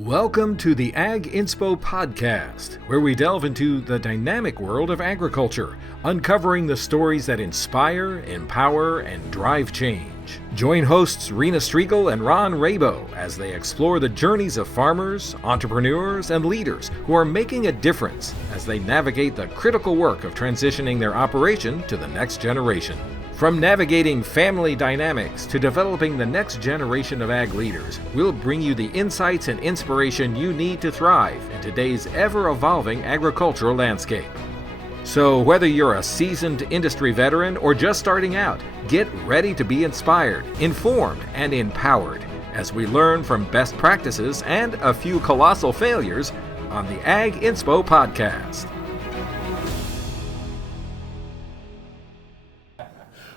Welcome to the Ag Inspo podcast, where we delve into the dynamic world of agriculture, uncovering the stories that inspire, empower, and drive change. Join hosts Rena Striegel and Rabou as they explore the journeys of farmers, entrepreneurs, and leaders who are making a difference as they navigate the critical work of transitioning their operation to the next generation. From navigating family dynamics to developing the next generation of ag leaders, we'll bring you the insights and inspiration you need to thrive in today's ever-evolving agricultural landscape. So whether you're a seasoned industry veteran or just starting out, get ready to be inspired, informed, and empowered as we learn from best practices and a few colossal failures on the Ag Inspo podcast.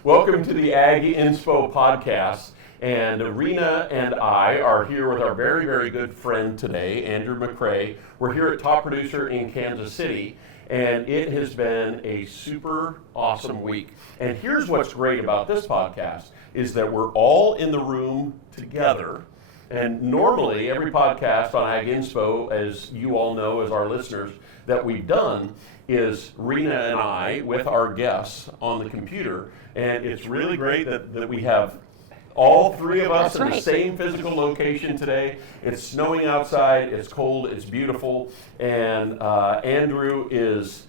Welcome to the Ag Inspo podcast, and Rena and I are here with our very, very good friend today, Andrew McCrea. We're here at Top Producer in Kansas City, and it has been a super awesome week. And here's what's great about this podcast, is that we're all in the room together. And normally, every podcast on Ag Inspo, as you all know as our listeners, that we've done is Rena and I with our guests on the computer. And it's really great that we have all three of us in the same physical location today. It's snowing outside, it's cold, it's beautiful, and Andrew is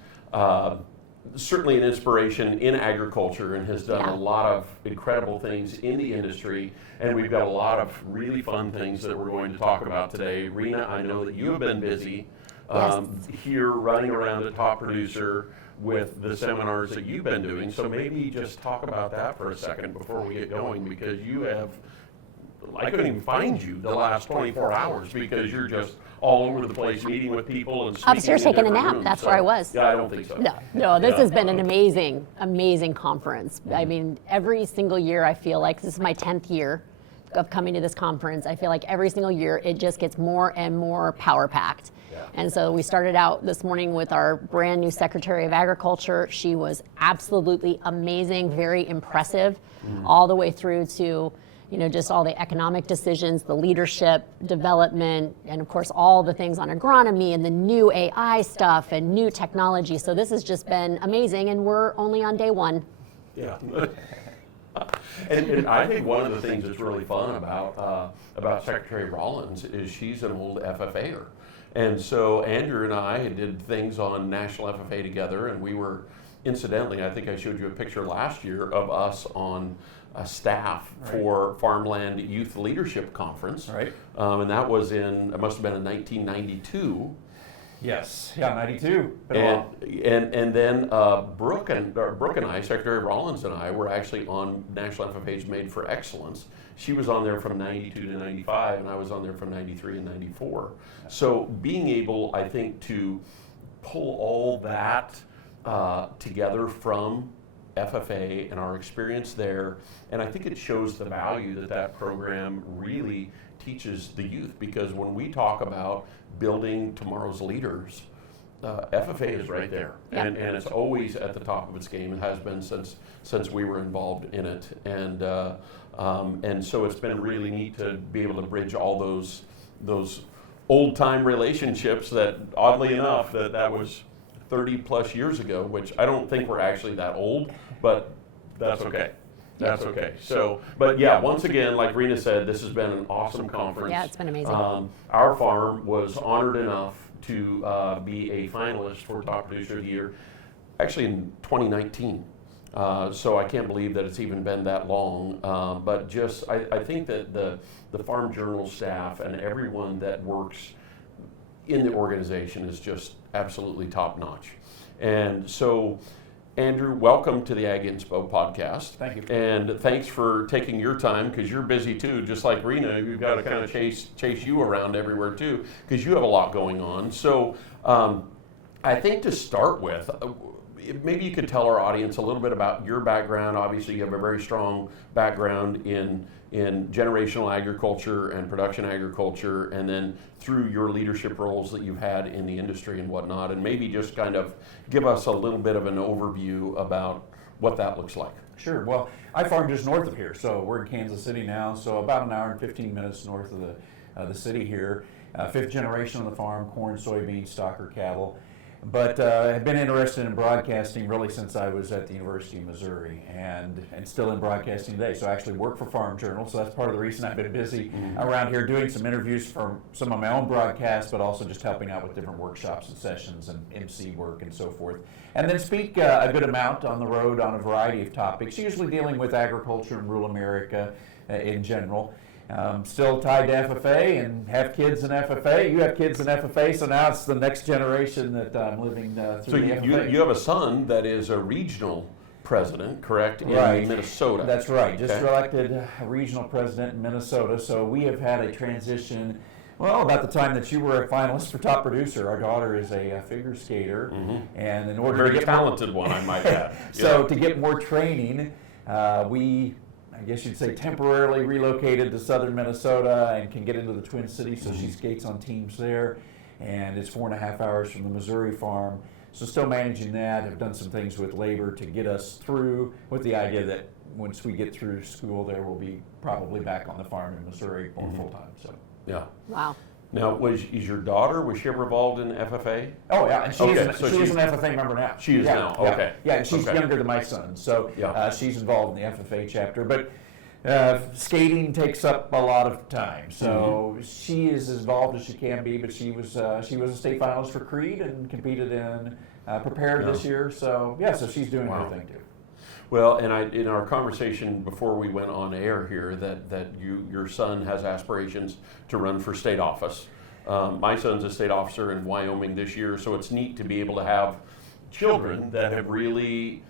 certainly an inspiration in agriculture and has done a lot of incredible things in the industry, and we've got a lot of really fun things that we're going to talk about today. Rena, I know that you have been busy here running around at Top Producer with the seminars that you've been doing, so maybe just talk about that for a second before we get going, because I couldn't even find you the last 24 hours because you're just all over the place meeting with people and speaking. I was here taking a nap. That's where I was. Yeah, I don't think so. No, this has been an amazing conference. I mean, every single year I feel like, this is my 10th year of coming to this conference. I feel like every single year it just gets more and more power-packed. And so we started out this morning with our brand new Secretary of Agriculture. She was absolutely amazing, very impressive, all the way through to, just all the economic decisions, the leadership development, and of course all the things on agronomy and the new AI stuff and new technology. So this has just been amazing, and we're only on day one. Yeah. And I think one of the things that's really fun about Secretary Rollins is she's an old FFA'er. And so Andrew and I did things on National FFA together, and we were, incidentally, I think I showed you a picture last year of us on a staff for Farmland Youth Leadership Conference. Right. And that was it must have been in 1992. Yes, 92. And then Brooke and I, Secretary Rollins and I, were actually on National FFA's Made for Excellence. She was on there from 92 to 95, and I was on there from 93 and 94. So being able, I think, to pull all that together from FFA and our experience there, and I think it shows the value that program really teaches the youth, because when we talk about building tomorrow's leaders, FFA is right there, and it's always at the top of its game. It has been since we were involved in it, and so it's been really neat to be able to bridge all those old time relationships that, oddly enough, that was 30 plus years ago, which I don't think we're actually that old, but that's okay. That's okay. So, but yeah, once again, like Rena said, this has been an awesome conference. Yeah, it's been amazing. Our farm was honored enough to be a finalist for Top Producer of the Year, actually in 2019. So I can't believe that it's even been that long. But just, I think that the Farm Journal staff and everyone that works in the organization is just absolutely top notch. And so, Andrew, welcome to the Ag Inspo podcast. Thank you. And thanks for taking your time, because you're busy too, just like Rena. You've got to kind of chase you around everywhere too, because you have a lot going on. So I think to start with, maybe you could tell our audience a little bit about your background. Obviously, you have a very strong background in generational agriculture and production agriculture, and then through your leadership roles that you've had in the industry and whatnot, and maybe just kind of give us a little bit of an overview about what that looks like. Sure. Well, I farm just north of here, so we're in Kansas City now, so about an hour and 15 minutes north of the city here. fifth generation on the farm, corn, soybeans, stocker cattle. But have been interested in broadcasting really since I was at the University of Missouri, and still in broadcasting today. So I actually work for Farm Journal, so that's part of the reason I've been busy around here doing some interviews for some of my own broadcasts, but also just helping out with different workshops and sessions and MC work and so forth. And then speak a good amount on the road on a variety of topics, usually dealing with agriculture and rural America in general. Still tied to FFA and have kids in FFA. You have kids in FFA, so now it's the next generation that I'm living through the FFA. You have a son that is a regional president, correct, in Minnesota? That's right. Just elected a regional president in Minnesota. So we have had a transition. Well, about the time that you were a finalist for top producer, our daughter is a figure skater, and in order very to get talented one, I might add. So to get more training, we, I guess you'd say, temporarily relocated to southern Minnesota and can get into the Twin Cities, so she skates on teams there, and it's 4.5 hours from the Missouri farm. So still managing that. I've done some things with labor to get us through, with the idea that once we get through school there, we'll be probably back on the farm in Missouri more full time. So. Yeah. Wow. Now, was she ever involved in FFA? Oh yeah, and she's she's an FFA member now. She is now. Okay. Yeah, and she's younger than my son, so she's involved in the FFA chapter. But skating takes up a lot of time, so she is as involved as she can be. But she was a state finalist for Creed and competed in Prepared this year. So so she's doing her thing too. Well, and in our conversation before we went on air here, that your son has aspirations to run for state office. My son's a state officer in Wyoming this year, so it's neat to be able to have children that have really,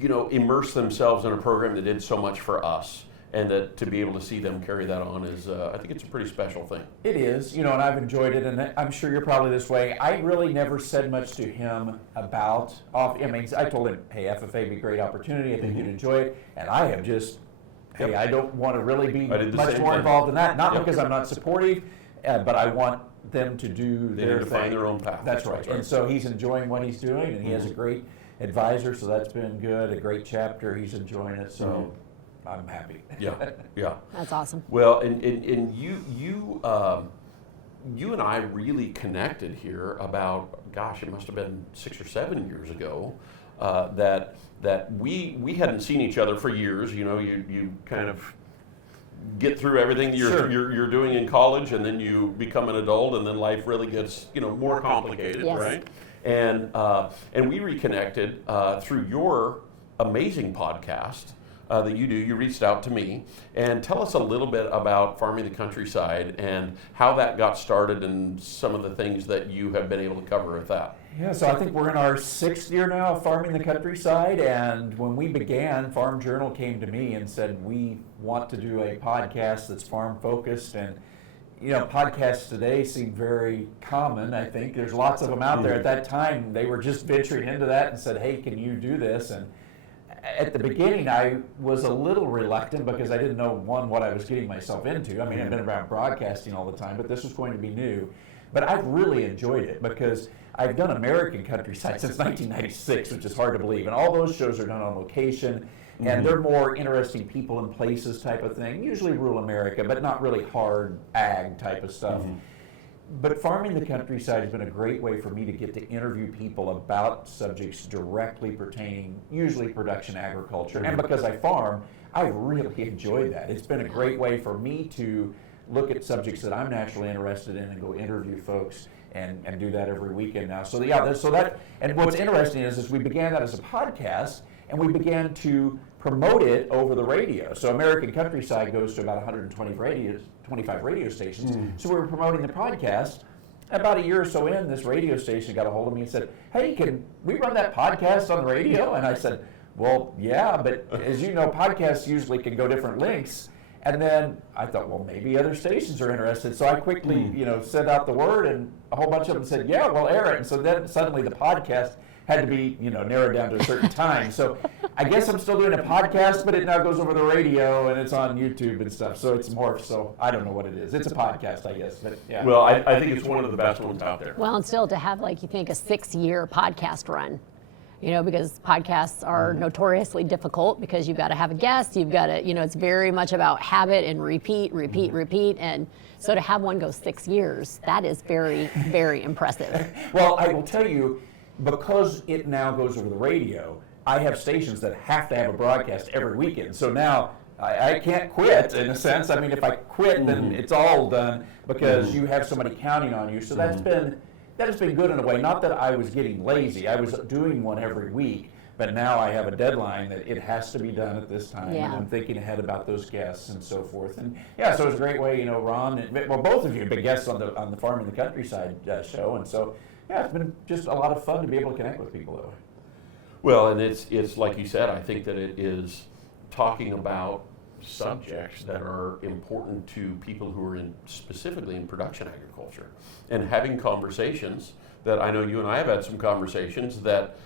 immersed themselves in a program that did so much for us, and that to be able to see them carry that on is, I think it's a pretty special thing. It is, and I've enjoyed it, and I'm sure you're probably this way. I really never said much to him about, I told him, hey, FFA would be a great opportunity, I think you'd enjoy it, and I have just, hey, I don't want to really be much more involved in that, not because I'm not supportive, but I want them to do their thing. Find their own path. That's right. And so he's enjoying what he's doing, and he has a great advisor, so that's been good, a great chapter, he's enjoying it, so I'm happy. Yeah. That's awesome. Well, and you and I really connected here about, gosh, it must have been 6 or 7 years ago, that we hadn't seen each other for years. You kind of get through everything you're doing in college, and then you become an adult, and then life really gets more complicated, right? And we reconnected through your amazing podcast that you do. You reached out to me, and tell us a little bit about Farming the Countryside and how that got started and some of the things that you have been able to cover with that. Yeah, so I think we're in our 6th year now of Farming the Countryside, and when we began, Farm Journal came to me and said, we want to do a podcast that's farm focused, and podcasts today seem very common. I think there's lots of them out there. At that time, they were just venturing into that and said, hey, can you do this? And at the beginning, I was a little reluctant because I didn't know, what I was getting myself into. I've been around broadcasting all the time, but this was going to be new. But I've really enjoyed it because I've done American Countryside since 1996, which is hard to believe. And all those shows are done on location, and they're more interesting people and places type of thing, usually rural America, but not really hard ag type of stuff. But Farming the Countryside has been a great way for me to get to interview people about subjects directly pertaining, usually production agriculture. And because I farm, I really enjoyed that. It's been a great way for me to look at subjects that I'm naturally interested in and go interview folks and do that every weekend now. So and what's interesting is we began that as a podcast, and we began to promote it over the radio. So American Countryside goes to about 125 radio stations. So we were promoting the podcast. About a year or so in, this radio station got a hold of me and said, hey, can we run that podcast on the radio? And I said, well, yeah, but as you know, podcasts usually can go different lengths. And then I thought, well, maybe other stations are interested. So I quickly, sent out the word, and a whole bunch of them said, yeah, we'll air it. And so then suddenly the podcast had to be, narrowed down to a certain time. So I guess I'm still doing a podcast, but it now goes over the radio and it's on YouTube and stuff. So it's morphed. So I don't know what it is. It's a podcast, I guess. But yeah. Well, I think it's one of the best ones out there. Well, and still to have, a 6-year podcast run. Because podcasts are notoriously difficult because you've got to have a guest, you've got to, it's very much about habit and repeat. And So to have one go 6 years, that is very, very impressive. Well, I will tell you, because it now goes over the radio, I have stations that have to have a broadcast every weekend. So now I can't quit, in a sense. I mean, if I quit, then it's all done, because you have somebody counting on you. So that has been good in a way. Not that I was getting lazy. I was doing one every week, but now I have a deadline that it has to be done at this time. Yeah. And I'm thinking ahead about those guests and so forth. And yeah, so it's a great way, Ron, well, both of you have been guests on the Farm in the Countryside show. And so, yeah, it's been just a lot of fun to be able to connect with people that way. Well, and it's like you said, I think that it is talking about subjects that are important to people who are specifically in production agriculture, and having conversations that I know you and I have had some conversations that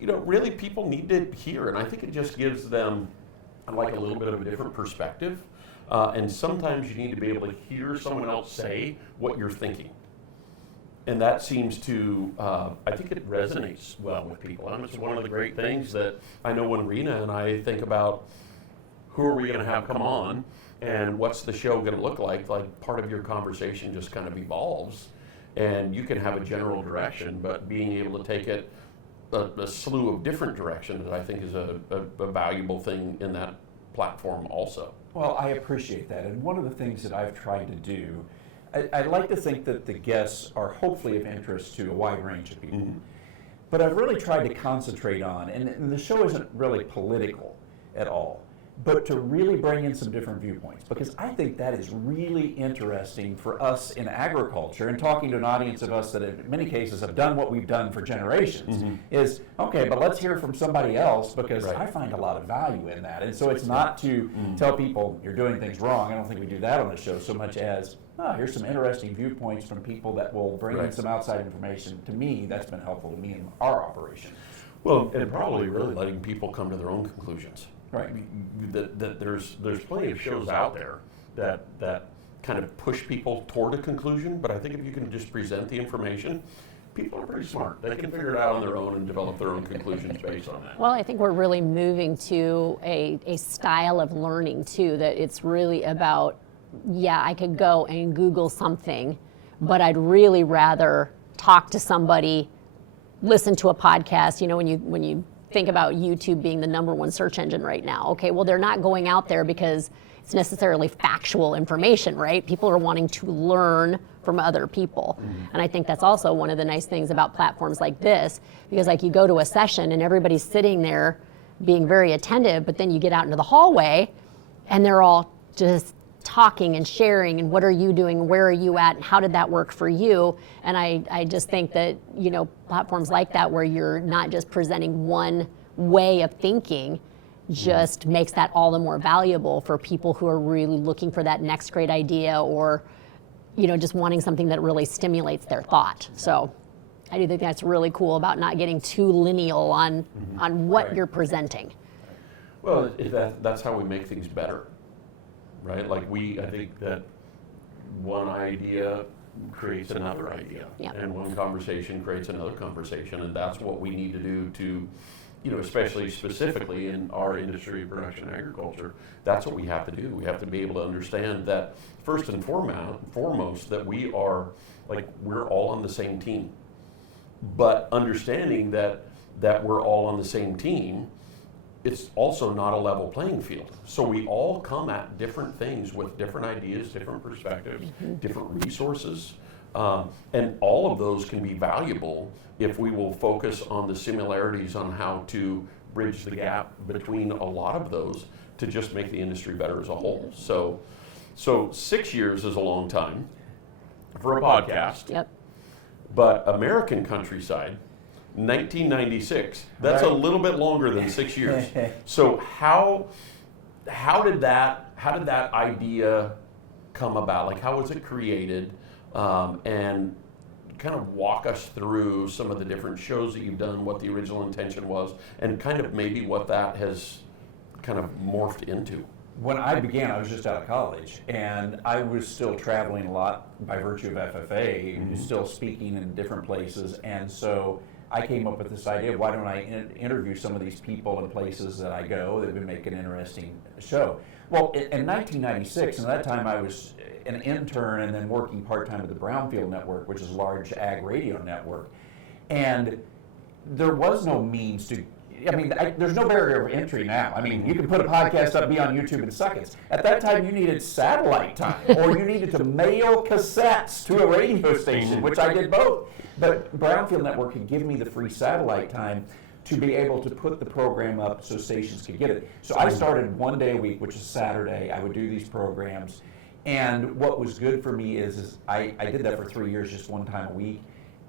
really people need to hear, and I think it just gives them like a little bit of a different perspective, and sometimes you need to be able to hear someone else say what you're thinking. And that seems to, I think it resonates well with people. And it's one of the great things that I know when Rena and I think about who are we going to have come on and what's the show going to look like part of your conversation just kind of evolves. And you can have a general direction, but being able to take it a slew of different directions, I think is a valuable thing in that platform also. Well, I appreciate that. And one of the things that I've tried to do, I'd like to think that the guests are hopefully of interest to a wide range of people. But I've really tried to concentrate on, and the show isn't really political at all, but to really bring in some different viewpoints, because I think that is really interesting for us in agriculture, and talking to an audience of us that in many cases have done what we've done for generations, is, okay, but let's hear from somebody else, because I find a lot of value in that. And so it's not to tell people you're doing things wrong. I don't think we do that on the show so much as, here's some interesting viewpoints from people that will bring in some outside information. To me, that's been helpful to me in our operation. Well, and probably really letting people come to their own conclusions. Right. That there's plenty of shows out there that kind of push people toward a conclusion, but I think if you can just present the information, people are pretty smart. They can figure it out on their own and develop their own conclusions based on that. Well, I think we're really moving to a style of learning too, that it's really about, I could go and Google something, but I'd really rather talk to somebody, listen to a podcast. When you think about YouTube being the #1 search engine right now. Okay, well, they're not going out there because it's necessarily factual information, right? People are wanting to learn from other people. And I think that's also one of the nice things about platforms like this, because like you go to a session and everybody's sitting there being very attentive, but then you get out into the hallway and they're all just talking and sharing, and what are you doing, where are you at, and how did that work for you? And I just think that, platforms like that where you're not just presenting one way of thinking just makes that all the more valuable for people who are really looking for that next great idea, or, just wanting something that really stimulates their thought. So I do think that's really cool about not getting too lineal on what you're presenting. Well, that's how we make things better. Right? I think that one idea creates another idea, and one conversation creates another conversation, and that's what we need to do to, especially specifically in our industry of production agriculture, that's what we have to do. We have to be able to understand that first and foremost that we're all on the same team, but understanding that we're all on the same team, it's also not a level playing field. So we all come at different things with different ideas, different perspectives, different resources, and all of those can be valuable if we will focus on the similarities on how to bridge the gap between a lot of those to just make the industry better as a whole. So 6 years is a long time for a podcast. Yep. But American Countryside, 1996. That's a little bit longer than 6 years. So how did that idea come about? Like, how was it created? And kind of walk us through some of the different shows that you've done, what the original intention was, and kind of maybe what that has kind of morphed into. When I began, I was just out of college, and I was still traveling a lot by virtue of FFA, still speaking in different places, and so I came up with this idea, why don't I interview some of these people and places that I go that would make an interesting show. Well, in 1996, and at that time I was an intern and then working part-time at the Brownfield Network, which is a large ag radio network. And there was no means to, there's no barrier of entry now. I mean, you can put a podcast up, be on YouTube in seconds. At that time, you needed satellite time, or you needed to mail cassettes to a radio station, which I did both. But Brownfield Network could give me the free satellite time to be able to put the program up so stations could get it. So I started 1 day a week, which is Saturday. I would do these programs. And what was good for me is I did that for 3 years, just one time a week.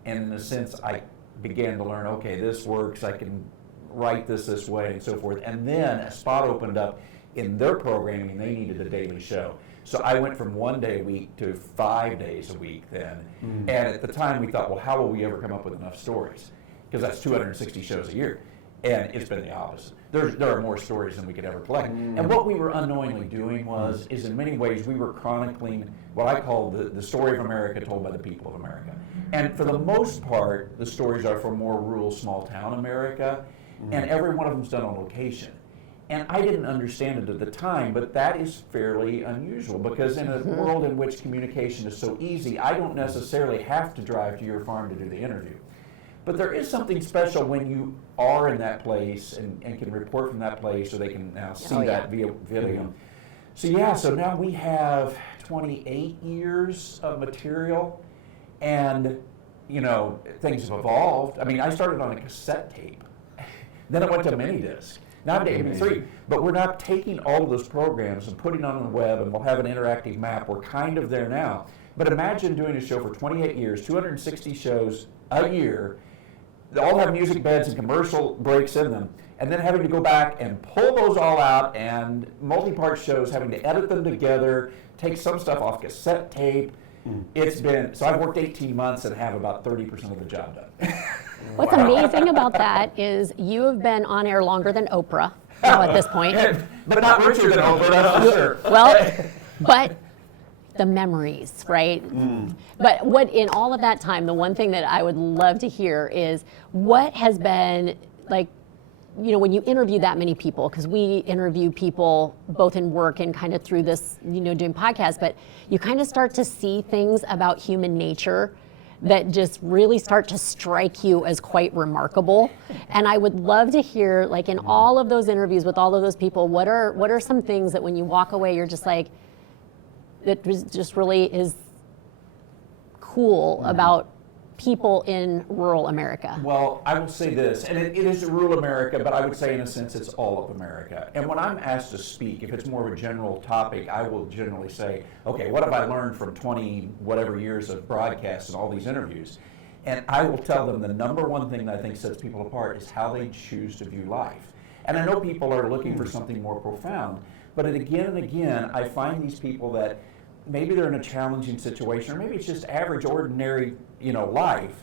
And in a sense, I began to learn, okay, this works, I can write this way and so forth. And then a spot opened up in their programming and they needed a daily show. So I went from 1 day a week to 5 days a week then. And at the time we thought, well, how will we ever come up with enough stories? Because that's 260 shows a year. And it's been the opposite. There are more stories than we could ever collect. And what we were unknowingly doing is in many ways we were chronicling what I call the story of America told by the people of America. And for the most part, the stories are from more rural, small town America. And every one of them's done on location. And I didn't understand it at the time, but that is fairly unusual because in a world in which communication is so easy, I don't necessarily have to drive to your farm to do the interview. But there is something special when you are in that place and can report from that place, so they can now see that via video. So now we have 28 years of material, and things have evolved. I mean, I started on a cassette tape. Then it went to mini disc. Now I'm to MP3. But we're not taking all of those programs and putting them on the web, and we'll have an interactive map. We're kind of there now. But imagine doing a show for 28 years, 260 shows a year. They all have music beds and commercial breaks in them. And then having to go back and pull those all out, and multi-part shows, having to edit them together, take some stuff off cassette tape. So I've worked 18 months and have about 30% of the job done. What's amazing about that is you have been on air longer than Oprah at this point. But not richer than Oprah, that's for sure. Well, but the memories, right? But what in all of that time, the one thing that I would love to hear is what has been like, when you interview that many people, because we interview people both in work and kind of through this, doing podcasts, but you kind of start to see things about human nature that just really start to strike you as quite remarkable. And I would love to hear, like in all of those interviews with all of those people, what are some things that when you walk away, you're just like, that just really is cool about people in rural America? Well, I will say this, and it is rural America, but I would say in a sense it's all of America. And when I'm asked to speak, if it's more of a general topic, I will generally say, okay, what have I learned from 20 whatever years of broadcasts and all these interviews? And I will tell them the number one thing that I think sets people apart is how they choose to view life. And I know people are looking for something more profound, but again and again, I find these people that maybe they're in a challenging situation, or maybe it's just average, ordinary, life,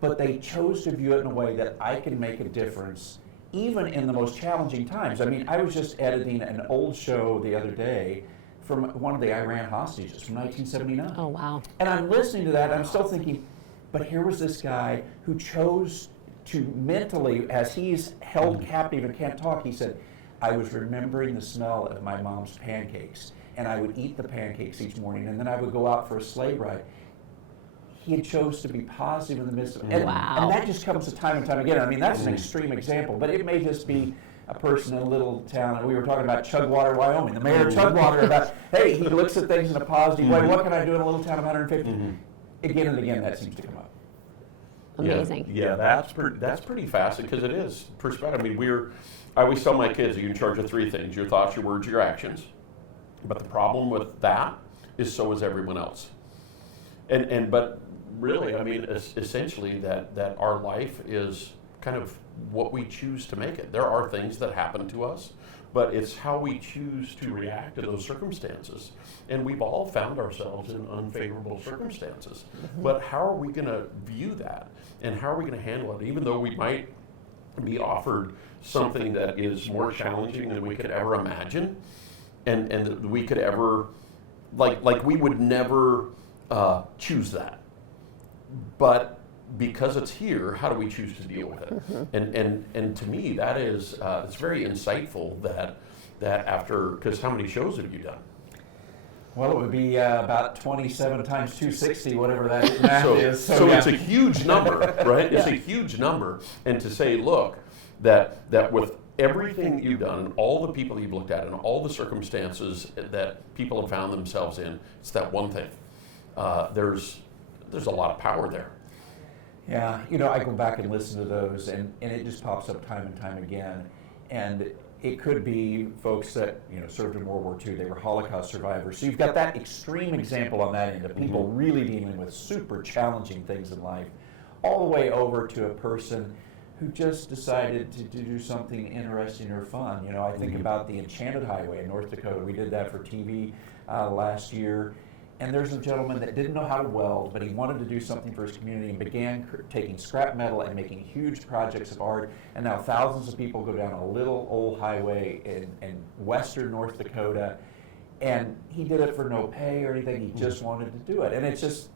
but they chose to view it in a way that I can make a difference, even in the most challenging times. I mean, I was just editing an old show the other day from one of the Iran hostages from 1979. Oh, wow. And I'm listening to that, and I'm still thinking, but here was this guy who chose to mentally, as he's held captive and can't talk, he said, I was remembering the smell of my mom's pancakes, and I would eat the pancakes each morning, and then I would go out for a sleigh ride. He had chose to be positive in the midst of it. And that just comes to time and time again. I mean, that's an extreme example, but it may just be a person in a little town, and we were talking about Chugwater, Wyoming, the mayor of Chugwater, about, hey, he looks at things in a positive way. What can I do in a little town of 150? Again and again, that seems to come up. Amazing. Yeah, that's pretty fascinating because it is perspective. I mean, I always tell my kids, you're in charge of three things: your thoughts, your words, your actions. But the problem with that is so is everyone else. But really, I mean, essentially that our life is kind of what we choose to make it. There are things that happen to us, but it's how we choose to react to those circumstances. And we've all found ourselves in unfavorable circumstances. But how are we going to view that? And how are we going to handle it? Even though we might be offered something that is more challenging than we could ever imagine, and that we could ever, like we would never choose that. But because it's here, how do we choose to deal with it? And to me, that is it's very insightful that after, because how many shows have you done? Well, it would be about 27 times 260, whatever that math is. So it's a huge number, right? It's a huge number. And to say, look, that with everything you've done, and all the people you've looked at, and all the circumstances that people have found themselves in, it's that one thing. There's a lot of power there. Yeah, I go back and listen to those, and it just pops up time and time again. And it could be folks that served in World War II. They were Holocaust survivors. So you've got that extreme example on that end of people really dealing with super challenging things in life, all the way over to a person who just decided to do something interesting or fun. I think about the Enchanted Highway in North Dakota. We did that for TV last year. And there's a gentleman that didn't know how to weld, but he wanted to do something for his community and began taking scrap metal and making huge projects of art. And now thousands of people go down a little old highway in western North Dakota. And he did it for no pay or anything. He just wanted to do it. And it's just,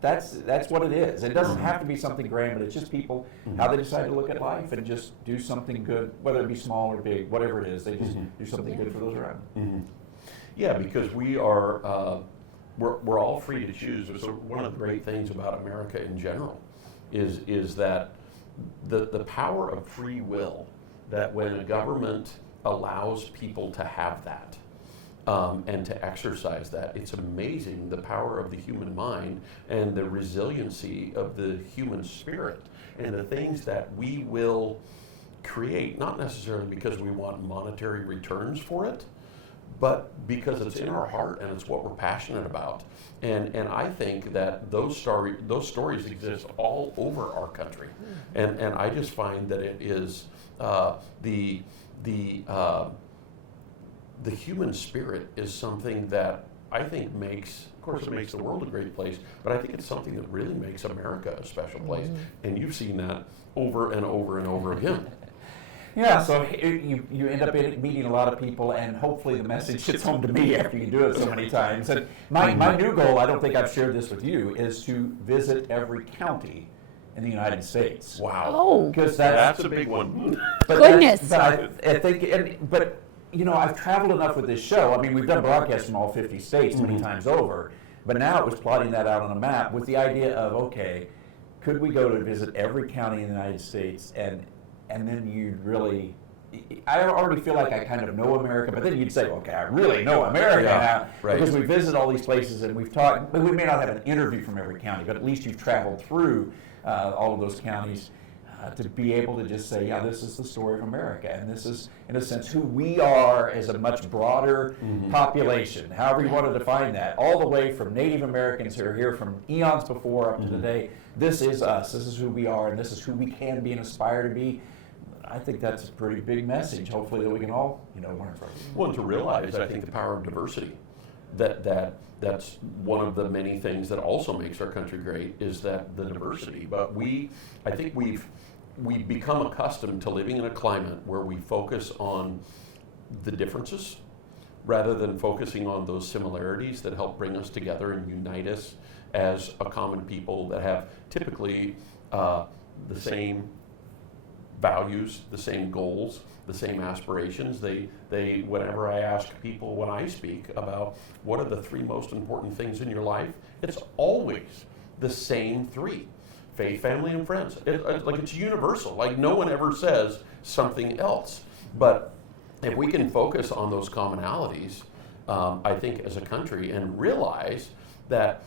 that's what it is. It doesn't have to be something grand, but it's just people, how they decide to look at life and just do something good, whether it be small or big, whatever it is. They just do something good for those around. Yeah, because we are... We're all free to choose. So one of the great things about America in general is that the power of free will, that when a government allows people to have that and to exercise that, it's amazing the power of the human mind and the resiliency of the human spirit and the things that we will create, not necessarily because we want monetary returns for it, but because it's in our heart and it's what we're passionate about. And I think that those stories exist all over our country. And I just find that it is the human spirit is something that I think makes, of course it makes the world a great place, but I think it's something that really makes America a special place. And you've seen that over and over and over again. Yeah, so you end up meeting a lot of people, and hopefully the message hits home to me after you do it so many times. And my new goal, I don't think I've shared this with you, is to visit every county in the United States. Wow. Oh. Because that's a big one. Goodness. I think, but I've traveled enough with this show. I mean, we've done broadcasts from all 50 states many times over, but now it was plotting that out on a map with the idea of, okay, could we go to visit every county in the United States, and then you'd really, I already feel like I kind of know America, but then you'd say, okay, I really know America now, because we visit all these places and we've talked, but we may not have an interview from every county, but at least you've traveled through all of those counties to be able to just say, yeah, this is the story of America, and this is, in a sense, who we are as a much broader population, however you want to define that, all the way from Native Americans who are here from eons before up to today. This is us, this is who we are, and this is who we can be and aspire to be. I think that's a pretty big message, hopefully, that we can all, learn from. Well, to realize, I think, the power of diversity. That's one of the many things that also makes our country great, is that the diversity. But I think we've become accustomed to living in a climate where we focus on the differences rather than focusing on those similarities that help bring us together and unite us as a common people that have typically the same values, the same goals, the same aspirations. They whenever I ask people when I speak about what are the three most important things in your life, it's always the same three: faith, family, and friends. It's universal. Like, no one ever says something else. But if we can focus on those commonalities, I think as a country, and realize that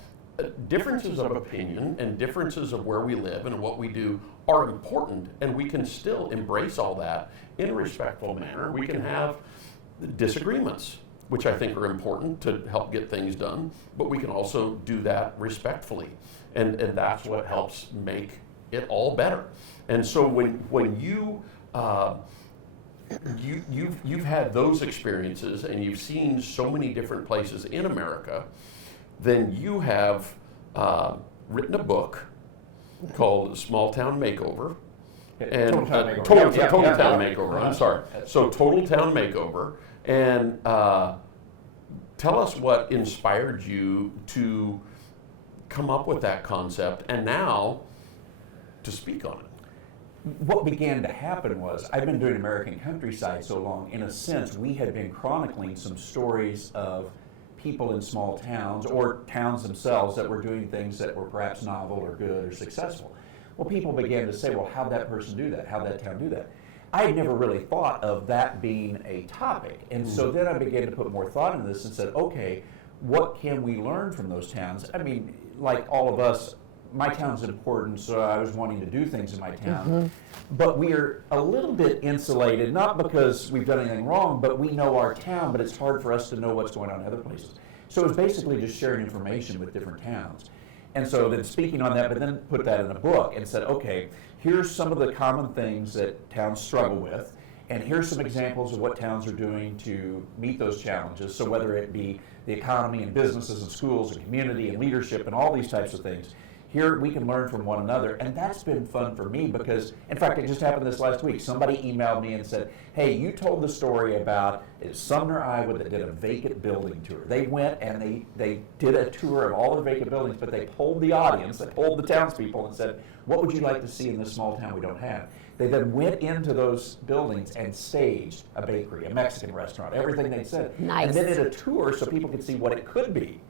differences of opinion and differences of where we live and what we do are important, and we can still embrace all that in a respectful manner. We can have disagreements, which I think are important to help get things done, but we can also do that respectfully, and that's what helps make it all better. And so when you've had those experiences and you've seen so many different places in America, then you have written a book called Small Town Makeover. And Total Town Makeover, I'm sorry. So Total Town Makeover. And tell us what inspired you to come up with that concept and now to speak on it. What began to happen was, I've been doing American Countryside so long, in a sense, we had been chronicling some stories of people in small towns or towns themselves that were doing things that were perhaps novel or good or successful. Well, people began to say, well, how'd that person do that? How'd that town do that? I had never really thought of that being a topic. And so then I began to put more thought into this and said, okay, what can we learn from those towns? I mean, like all of us, my town's important, so I was wanting to do things in my town. But we are a little bit insulated, not because we've done anything wrong, but we know our town, but it's hard for us to know what's going on in other places. So it was basically just sharing information with different towns. And so then speaking on that, but then put that in a book and said, okay, here's some of the common things that towns struggle with, and here's some examples of what towns are doing to meet those challenges. So whether it be the economy and businesses and schools and community and leadership and all these types of things, here we can learn from one another. And that's been fun for me because, in fact, it just happened this last week. Somebody emailed me and said, hey, you told the story about Sumner, Iowa that did a vacant building tour. They went and they did a tour of all the vacant buildings, but they polled the audience, they polled the townspeople and said, what would you like to see in this small town we don't have? They then went into those buildings and staged a bakery, a Mexican restaurant, everything they said. Nice. And then did a tour so people could see what it could be.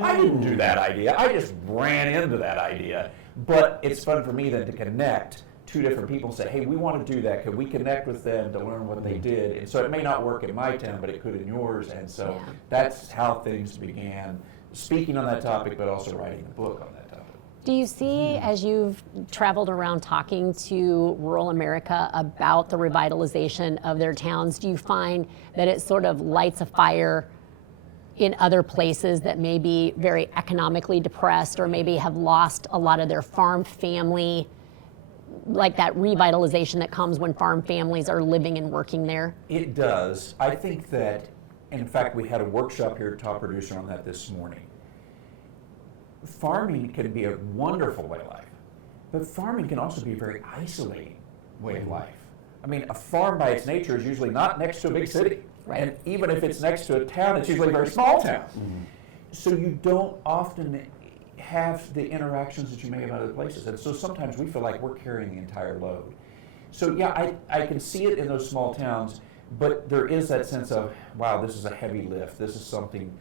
I didn't do that idea. I just ran into that idea. But it's fun for me then to connect two different people and say, hey, we want to do that. Could we connect with them to learn what they did? And so it may not work in my town, but it could in yours. And so that's how things began, speaking on that topic, but also writing a book on that topic. Do you see, as you've traveled around talking to rural America about the revitalization of their towns, do you find that it sort of lights a fire in other places that may be very economically depressed or maybe have lost a lot of their farm family, like that revitalization that comes when farm families are living and working there? It does. I think that, in fact, we had a workshop here at Top Producer on that this morning. Farming can be a wonderful way of life, but farming can also be a very isolating way of life. I mean, a farm by its nature is usually not next to a big city. Right. And even if it's next to a town, it's usually a very small town. So you don't often have the interactions that you may have in other places. And so sometimes we feel like we're carrying the entire load. So yeah, I can see it in those small towns, but there is that sense of, wow, this is a heavy lift. This is something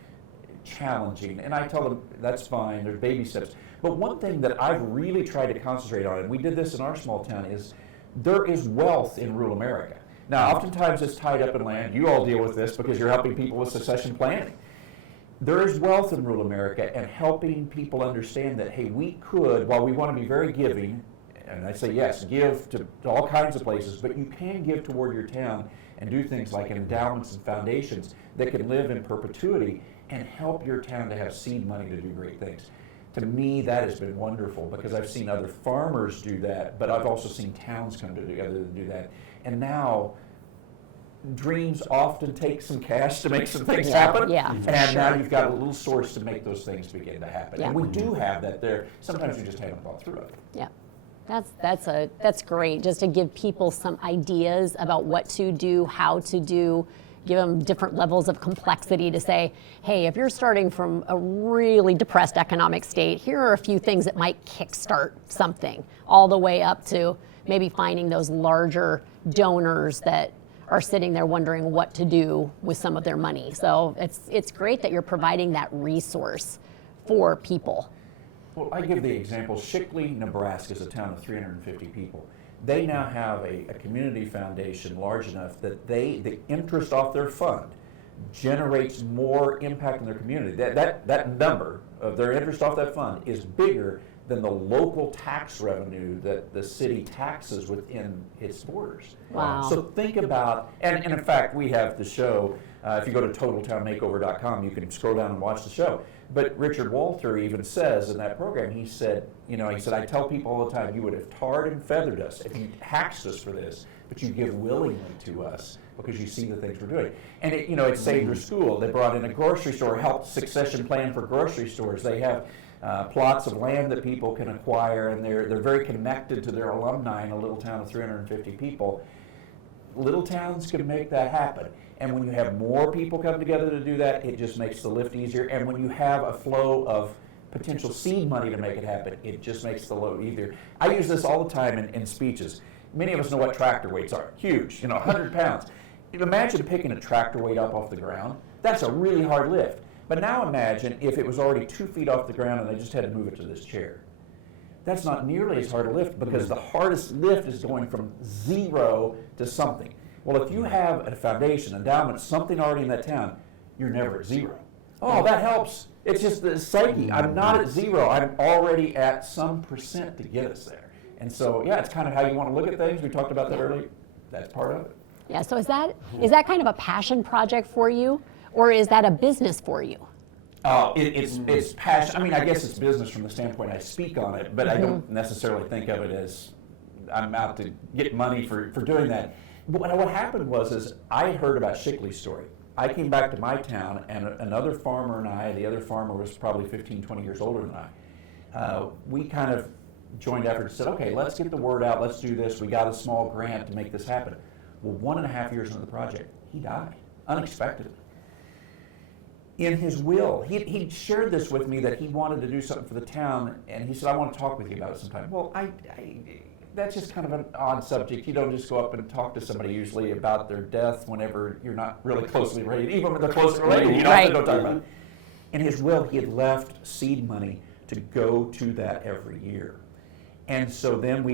challenging. And I tell them, that's fine, there's baby steps. But one thing that I've really tried to concentrate on, and we did this in our small town, is there is wealth in rural America. Now, oftentimes it's tied up in land. You all deal with this because you're helping people with succession planning. There is wealth in rural America, and helping people understand that, hey, we could, while we want to be very giving, and I say yes, give to all kinds of places, but you can give toward your town and do things like endowments and foundations that can live in perpetuity and help your town to have seed money to do great things. To me, that has been wonderful because I've seen other farmers do that, but I've also seen towns come together to do that. And now, dreams often take some cash to make some things happen. Yeah, and now you've got a little source to make those things begin to happen. Yeah. And we do have that there. Sometimes we just haven't thought through it. Yeah. That's great, just to give people some ideas about what to do, how to do, give them different levels of complexity to say, hey, if you're starting from a really depressed economic state, here are a few things that might kickstart something, all the way up to maybe finding those larger donors that are sitting there wondering what to do with some of their money. So it's great that you're providing that resource for people. Well, I give the example, Shickley, Nebraska is a town of 350 people. They now have a community foundation large enough that the interest off their fund generates more impact in their community. That number of their interest off that fund is bigger than the local tax revenue that the city taxes within its borders. Wow. So think about, and in fact, we have the show, if you go to totaltownmakeover.com, you can scroll down and watch the show. But Richard Walter even says in that program, he said, I tell people all the time, you would have tarred and feathered us if you taxed us for this, but you give willingly to us because you see the things we're doing. And it saved their school. They brought in a grocery store, helped succession plan for grocery stores. They have plots of land that people can acquire, and they're very connected to their alumni in a little town of 350 people. Little towns can make that happen. And when you have more people come together to do that, it just makes the lift easier. And when you have a flow of potential seed money to make it happen, it just makes the load easier. I use this all the time in speeches. Many of us know what tractor weights are. Huge, 100 pounds. Imagine picking a tractor weight up off the ground. That's a really hard lift. But now imagine if it was already 2 feet off the ground and they just had to move it to this chair. That's not nearly as hard a lift because the hardest lift is going from 0 to something. Well, if you have a foundation, endowment, something already in that town, you're never at 0. Oh, that helps. It's just the psyche. I'm not at 0. I'm already at some percent to get us there. And so, yeah, it's kind of how you want to look at things. We talked about that earlier. That's part of it. Yeah, so is that kind of a passion project for you, or is that a business for you? It's passion. I mean, I guess it's business from the standpoint I speak on it, but I don't necessarily think of it as I'm out to get money for doing that. But what happened was I heard about Shickley's story. I came back to my town, and another farmer and I, the other farmer was probably 15, 20 years older than I, we kind of joined efforts and said, okay, let's get the word out, let's do this. We got a small grant to make this happen. Well, 1.5 years into the project, he died, unexpectedly. In his will, he shared this with me that he wanted to do something for the town, and he said, I want to talk with you about it sometime. Well, that's just kind of an odd subject. You don't just go up and talk to somebody usually about their death whenever you're not really closely related. Even when they're closely related, you don't talk about it. In his will, he had left seed money to go to that every year. And so then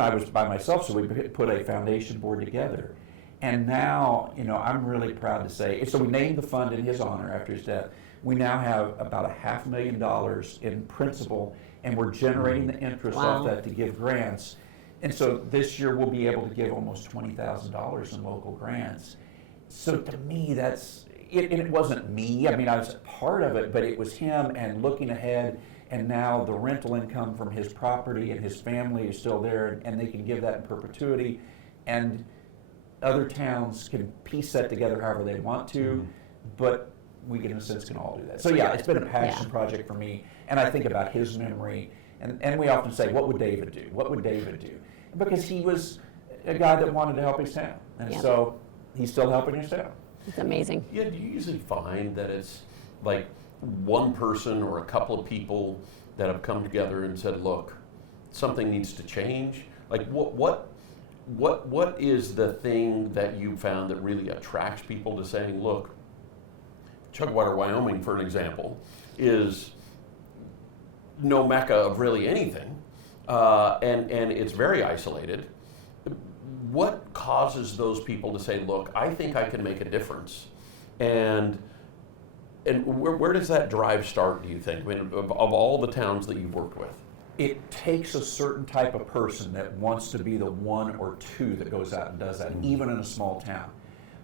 I was by myself, so we put a foundation board together. And now, I'm really proud to say, so we named the fund in his honor after his death. We now have about $500,000 in principal, and we're generating the interest off that to give grants. And so this year we'll be able to give almost $20,000 in local grants. So to me, and it wasn't me. I mean, I was a part of it, but it was him and looking ahead. And now the rental income from his property and his family is still there, and they can give that in perpetuity. And other towns can piece that together however they want to, but we, in a sense, can all do that. So yeah, it's been a passion project for me, and I think about his memory, and we often say, what would David do? What would David do? Because he was a guy that wanted to help his town, and so he's still helping his town. It's amazing. Yeah, do you usually find that it's like one person or a couple of people that have come together and said, look, something needs to change? Like what is the thing that you found that really attracts people to saying, look, Chugwater, Wyoming, for an example, is no mecca of really anything, and it's very isolated. What causes those people to say, look, I think I can make a difference? And where does that drive start, do you think? I mean, of all the towns that you've worked with? It takes a certain type of person that wants to be the one or two that goes out and does that, even in a small town.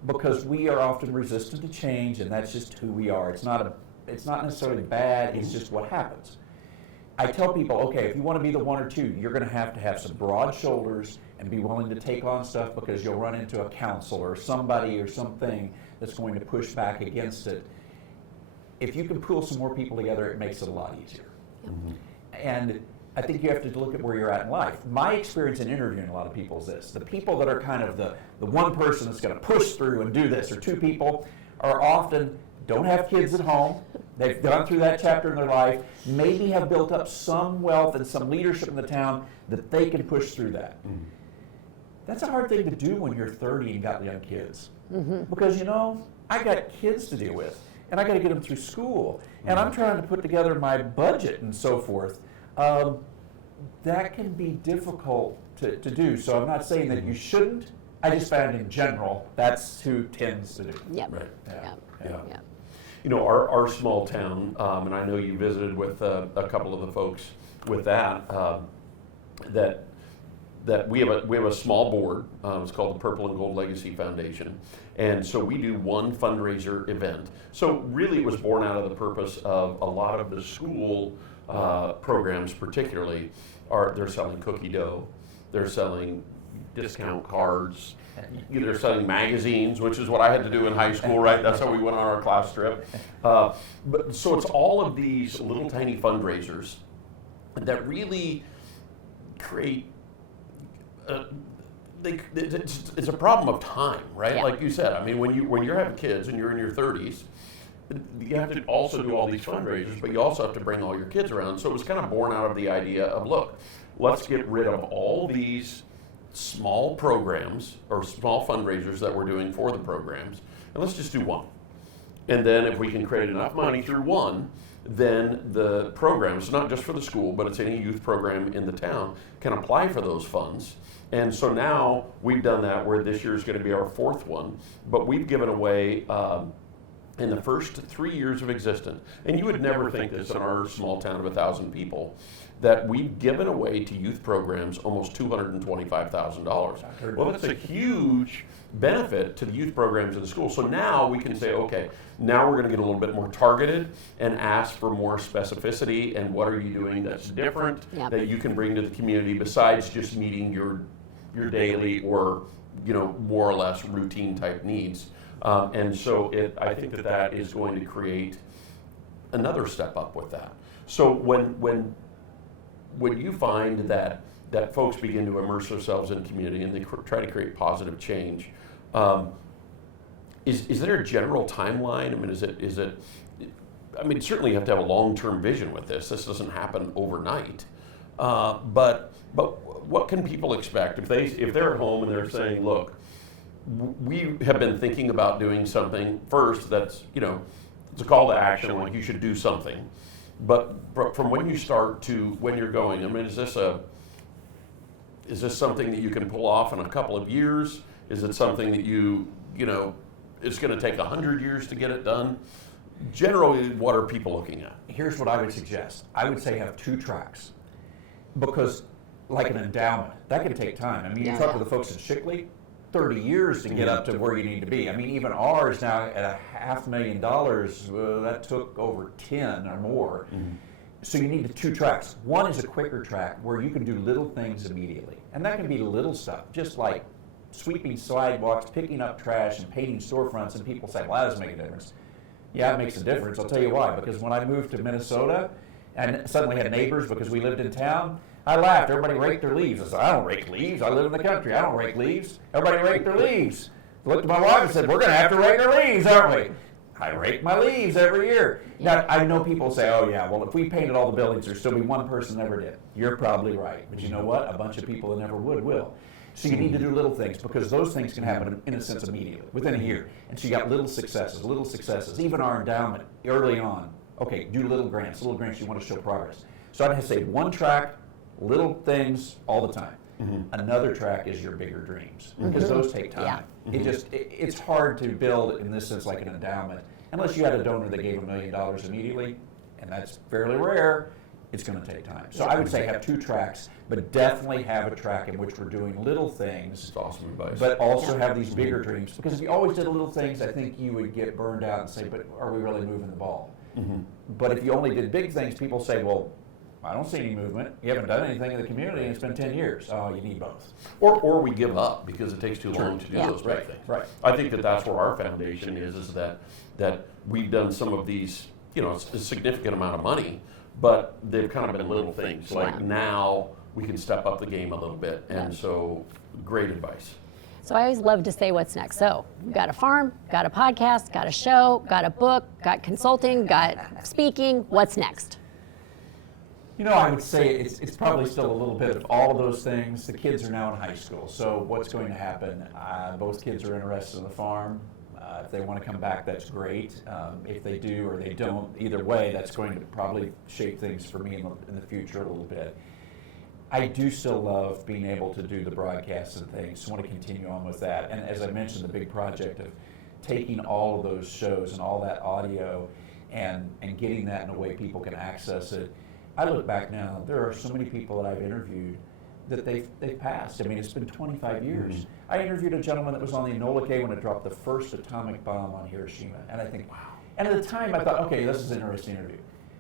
Because we are often resistant to change, and that's just who we are. It's not necessarily bad, it's just what happens. I tell people, okay, if you want to be the one or two, you're going to have some broad shoulders and be willing to take on stuff, because you'll run into a council or somebody or something that's going to push back against it. If you can pull some more people together, it makes it a lot easier. And I think you have to look at where you're at in life. My experience in interviewing a lot of people is this. The people that are kind of the one person that's going to push through and do this, or two people, are often don't have kids at home. They've gone through that chapter in their life, maybe have built up some wealth and some leadership in the town that they can push through that. That's a hard thing to do when you're 30 and got young kids. Because, I got kids to deal with, and I got to get them through school, and I'm trying to put together my budget and so forth. That can be difficult to do. So I'm not saying that you shouldn't. I just found in general that's who tends to do. Yep. Right. Yeah. Our small town, and I know you visited with a couple of the folks with that we have a small board. It's called the Purple and Gold Legacy Foundation, and so we do one fundraiser event. So really, it was born out of the purpose of a lot of the school programs, particularly, they're selling cookie dough, they're selling discount cards, they're selling magazines, which is what I had to do in high school, right? That's how we went on our class trip. So it's all of these little tiny fundraisers that really create. It's a problem of time, right? Yeah. Like you said, I mean, when you're having kids and you're in your 30s, you have to also do all these fundraisers, but you also have to bring all your kids around. So it was kind of born out of the idea of, look, let's get rid of all these small programs or small fundraisers that we're doing for the programs, and let's just do one. And then if we can create enough money through one, then the program, it's not just for the school, but it's any youth program in the town, can apply for those funds. And so now we've done that, where this year is going to be our 4th one, but we've given away in the first 3 years of existence, and you would never think this in our small town of 1,000 people, that we've given away to youth programs almost $225,000. Well, that's a huge benefit to the youth programs in the school. So now we can say, okay, now we're going to get a little bit more targeted and ask for more specificity, and what are you doing that's different that you can bring to the community besides just meeting your daily or more or less routine type needs. And so I think that is going to create another step up with that. So when you find that folks begin to immerse themselves in community and they try to create positive change, is there a general timeline? I mean, is it? I mean, certainly you have to have a long-term vision with this. This doesn't happen overnight. But what can people expect if they're at home and they're saying, look, we have been thinking about doing something first that's, it's a call to action, like you should do something. But from when you start to when you're going, I mean, is this something that you can pull off in a couple of years? Is it something that it's going to take 100 years to get it done? Generally, what are people looking at? Here's what I would suggest. I would say have 2 tracks, because like an endowment, that can take time. I mean, you talk to the folks at Shickley, 30 years to get up to where you need to be. I mean, even ours now at $500,000, that took over 10 or more. Mm-hmm. So you need the 2 tracks. One is a quicker track where you can do little things immediately. And that can be little stuff, just like sweeping sidewalks, picking up trash, and painting storefronts. And people say, well, that doesn't make a difference. Yeah, it makes a difference. I'll tell you why. Because when I moved to Minnesota and suddenly had neighbors because we lived in town, I laughed. Everybody raked their leaves. I said, I don't rake leaves. I live in the country. I don't rake leaves. Everybody raked their leaves. I looked at my wife and said, we're going to have to rake our leaves, aren't we? I rake my leaves every year. Now, I know people say, oh, yeah, well, if we painted all the buildings, there'd still be one person that never did. You're probably right. But you know what? A bunch of people that never would will. So you need to do little things, because those things can happen, in a sense, immediately, within a year. And so you got little successes. Even our endowment, early on, okay, do little grants you want to show progress. So I'd say 1 track, little things all the time. Mm-hmm. Another track is your bigger dreams, because those take time. Yeah. It's hard to build, in this sense, like an endowment, unless you had a donor that gave $1 million immediately, and that's fairly rare. It's going to take time. So I would say have 2 tracks, but definitely have a track in which we're doing little things. That's awesome advice. But also have these bigger dreams, because if you always did little things, I think you would get burned out and say, but are we really moving the ball? Mm-hmm. But if you only did big things, people say, well, I don't see any movement. You haven't done anything in the community, and it's been 10 years. Oh, you need both. Or we give up because it takes too long to do those big things. Right. I think that's where our foundation is that we've done some of these, it's a significant amount of money, but they've kind of been little things. Like now we can step up the game a little bit, and so great advice. So I always love to say what's next. So we've got a farm, got a podcast, got a show, got a book, got consulting, got speaking. What's next? I would say it's probably still a little bit of all of those things. The kids are now in high school, so what's going to happen? Both kids are interested in the farm. If they want to come back, that's great. If they do or they don't, either way, that's going to probably shape things for me in the future a little bit. I do still love being able to do the broadcasts and things, so I want to continue on with that. And as I mentioned, the big project of taking all of those shows and all that audio and getting that in a way people can access it. I look back now, there are so many people that I've interviewed that they've passed. I mean, it's been 25 years. Mm-hmm. I interviewed a gentleman that was on the Enola Gay when it dropped the first atomic bomb on Hiroshima. And I think, wow. And at the time I thought, okay, this is an interesting interview.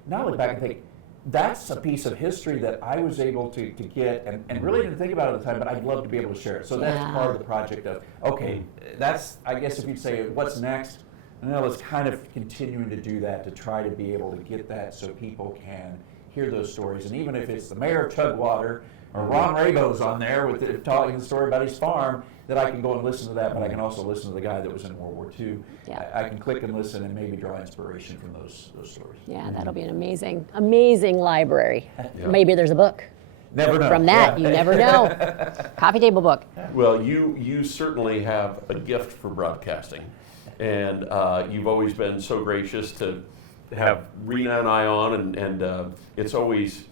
Now I look back and think, that's a piece of history that I was able to get and really didn't think about it at the time, but I'd love to be able to share it. So that's part of the project of, okay, that's, I guess if you'd say, what's next? No, it's kind of continuing to do that, to try to be able to get that so people can hear those stories. And even if it's the mayor of Chugwater or Ron Rabou's on there with telling the story about his farm, that I can go and listen to that, but I can also listen to the guy that was in World War II. Yeah. I can click and listen and maybe draw inspiration from those stories. Yeah, that'll be an amazing library. Yeah. Maybe there's a book. Never know. From that, you never know. Coffee table book. Well, you certainly have a gift for broadcasting. And you've always been so gracious to have Rena and I on, and it's always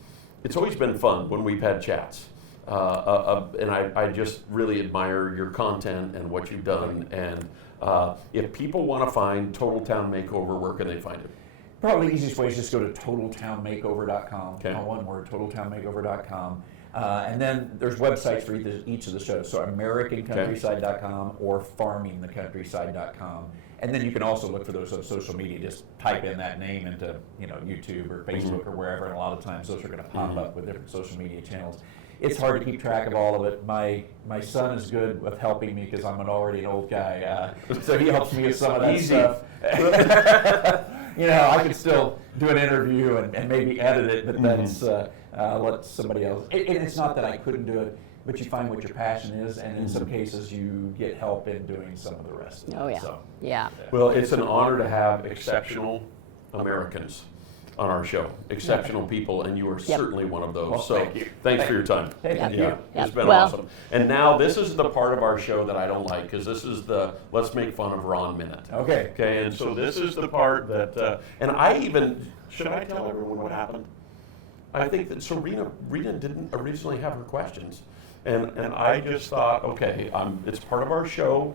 been fun when we've had chats. And I just really admire your content and what you've done. And if people want to find Total Town Makeover, where can they find it? Probably the easiest way is just go to totaltownmakeover.com. Okay. All one word, totaltownmakeover.com. And then there's websites for each of the shows. So AmericanCountryside.com or FarmingTheCountryside.com. And then you can also look for those on social media. Just type in that name into YouTube or Facebook or wherever, and a lot of times those are going to pop up with different social media channels. It's hard to keep track of all of it. My son is good with helping me because I'm already an old guy, so he helps me with some of that stuff. I could still do an interview and maybe edit it, but that's let somebody else. It's not that I couldn't do it, but you find what your passion is, and in some cases you get help in doing some of the rest of it. Oh, yeah. So, Yeah. Well, it's an honor to have exceptional Americans on our show. Exceptional people, and you are certainly one of those. Well, so thank you. Thanks for your time. Hey, thank you. It's been Well- awesome. And now this is the part of our show that I don't like, because this is the let's make fun of Ron minute. Okay. Okay, and so this is the part that, and should I tell everyone what happened? I think that, so Rena didn't originally have her questions, and I just thought, okay, it's part of our show.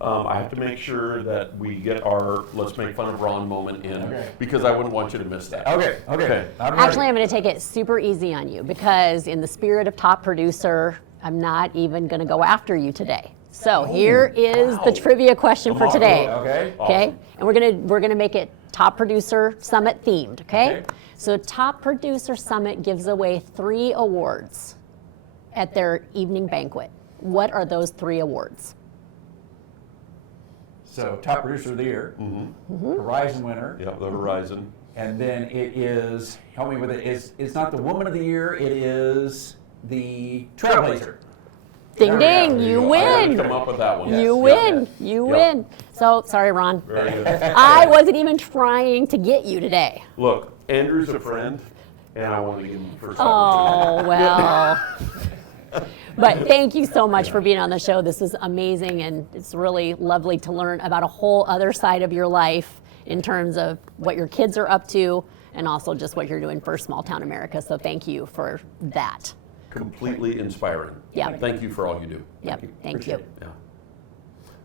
I have to make sure that we get our let's make fun of Ron moment in, because I wouldn't want you to miss that. Okay. I'm ready. Actually, I'm going to take it super easy on you because in the spirit of top producer, I'm not even going to go after you today. So here is the trivia question for today. Okay. Okay, and we're gonna make it Top Producer Summit themed. Okay, so Top Producer Summit gives away 3 awards at their evening banquet. What are those 3 awards? So, Top Producer of the Year, Horizon winner, Yeah, the Horizon. and then it is, help me with it, it's not the Woman of the Year, it is the Trailblazer. Ding There we ding, go. you I had to win. come up with that one. You win. You win. So, sorry, Ron. Very good. I wasn't even trying to get you today. Look, Andrew's a friend, and I wanted to give him the first opportunity. Oh, well. But thank you so much for being on the show. This is amazing, and it's really lovely to learn about a whole other side of your life in terms of what your kids are up to and also just what you're doing for small town America. So thank you for that. Completely inspiring. Yeah. Thank you for all you do. Yep, thank you. Yeah.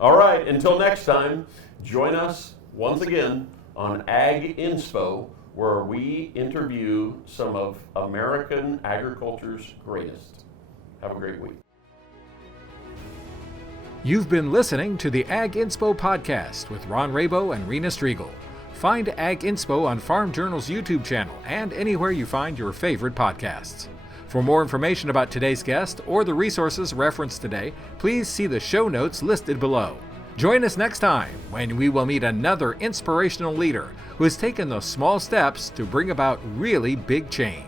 All right, until next time, join us once again on Ag Inspo, where we interview some of American agriculture's greatest. Have a great week. You've been listening to the Ag Inspo podcast with Ron Rabou and Rena Striegel. Find Ag Inspo on Farm Journal's YouTube channel and anywhere you find your favorite podcasts. For more information about today's guest or the resources referenced today, please see the show notes listed below. Join us next time when we will meet another inspirational leader who has taken those small steps to bring about really big change.